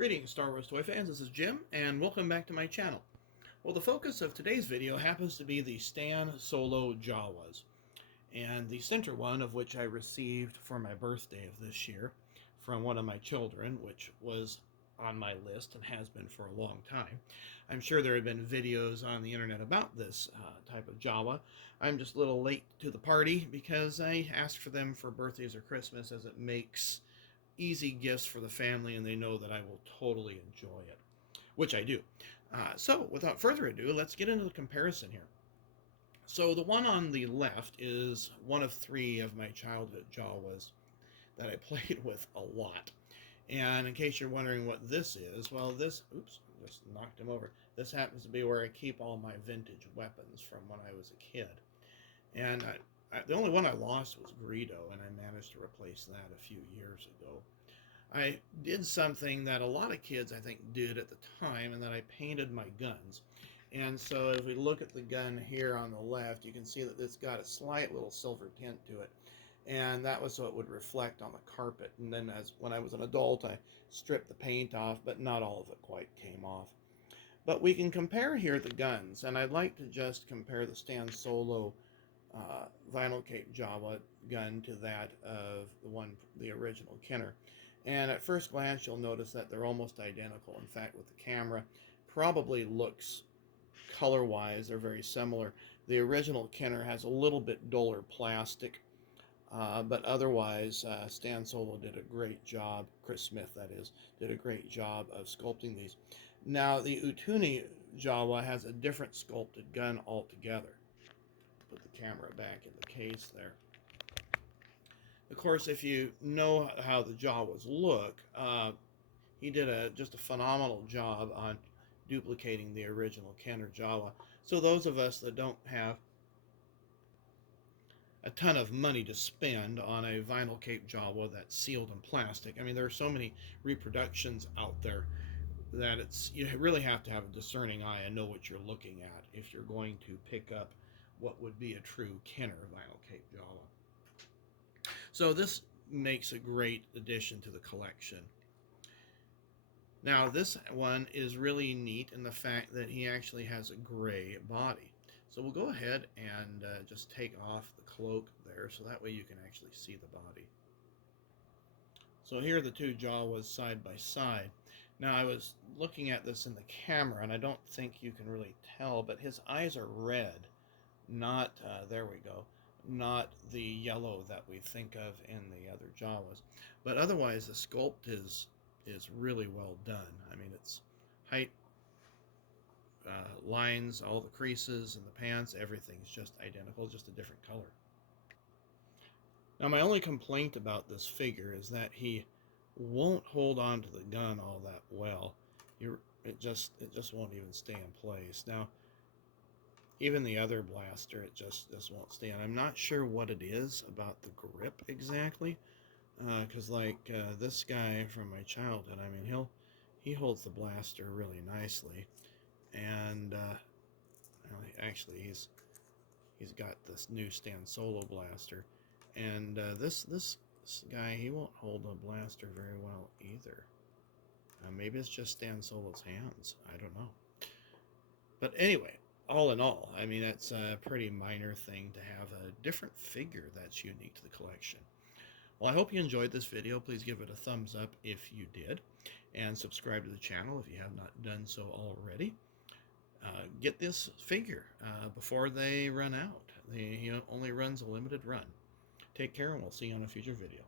Greetings, Star Wars toy fans. This is Jim, and welcome back to my channel. Well, the focus of today's video happens to be the Stan Solo Jawas, and the center one of which I received for my birthday of this year from one of my children, which was on my list and has been for a long time. I'm sure there have been videos on the internet about this type of Jawa. I'm just a little late to the party because I asked for them for birthdays or Christmas, as it makes easy gifts for the family, and they know that I will totally enjoy it, which I do. So without further ado, let's get into the comparison here. So the one on the left is one of three of my childhood Jawas that I played with a lot. And in case you're wondering what this is, well, this, oops, just knocked him over. This happens to be where I keep all my vintage weapons from when I was a kid. And the only one I lost was Greedo, and I managed to replace that a few years ago. I did something that a lot of kids, I think, did at the time, and that I painted my guns. And so if we look at the gun here on the left, you can see that it's got a slight little silver tint to it. And that was so it would reflect on the carpet. And then when I was an adult, I stripped the paint off, but not all of it quite came off. But we can compare here the guns, and I'd like to just compare the Stan Solo vinyl cape Jawa gun to that of the original Kenner. And at first glance, you'll notice that they're almost identical. In fact, with the camera, probably looks color-wise, they're very similar. The original Kenner has a little bit duller plastic, but otherwise, Stan Solo did a great job, Chris Smith that is, did a great job of sculpting these. Now, the Utuni Jawa has a different sculpted gun altogether. Put the camera back in the case there. Of course, if you know how the Jawas look, he did just a phenomenal job on duplicating the original Kenner Jawa. So those of us that don't have a ton of money to spend on a vinyl cape Jawa that's sealed in plastic, I mean, there are so many reproductions out there that you really have to have a discerning eye and know what you're looking at if you're going to pick up what would be a true Kenner vinyl cape Jawa. So this makes a great addition to the collection. Now this one is really neat in the fact that he actually has a gray body. So we'll go ahead and just take off the cloak there, so that way you can actually see the body. So here are the two Jawas side by side. Now I was looking at this in the camera, and I don't think you can really tell, but his eyes are red, not, there we go, not the yellow that we think of in the other Jawas. But otherwise, the sculpt is really well done. I mean, it's height, lines, all the creases and the pants, everything's just identical, just a different color. Now, my only complaint about this figure is that he won't hold on to the gun all that well. It just won't even stay in place. Now, even the other blaster, it just won't stay on. I'm not sure what it is about the grip exactly, because like this guy from my childhood, I mean, he holds the blaster really nicely, and well, actually he's got this new Stan Solo blaster, and this guy, he won't hold a blaster very well either. Maybe it's just Stan Solo's hands. I don't know. But anyway, all in all, I mean, that's a pretty minor thing to have a different figure that's unique to the collection. Well, I hope you enjoyed this video. Please give it a thumbs up if you did, and subscribe to the channel if you have not done so already. Get this figure before they run out. He only runs a limited run. Take care, and we'll see you on a future video.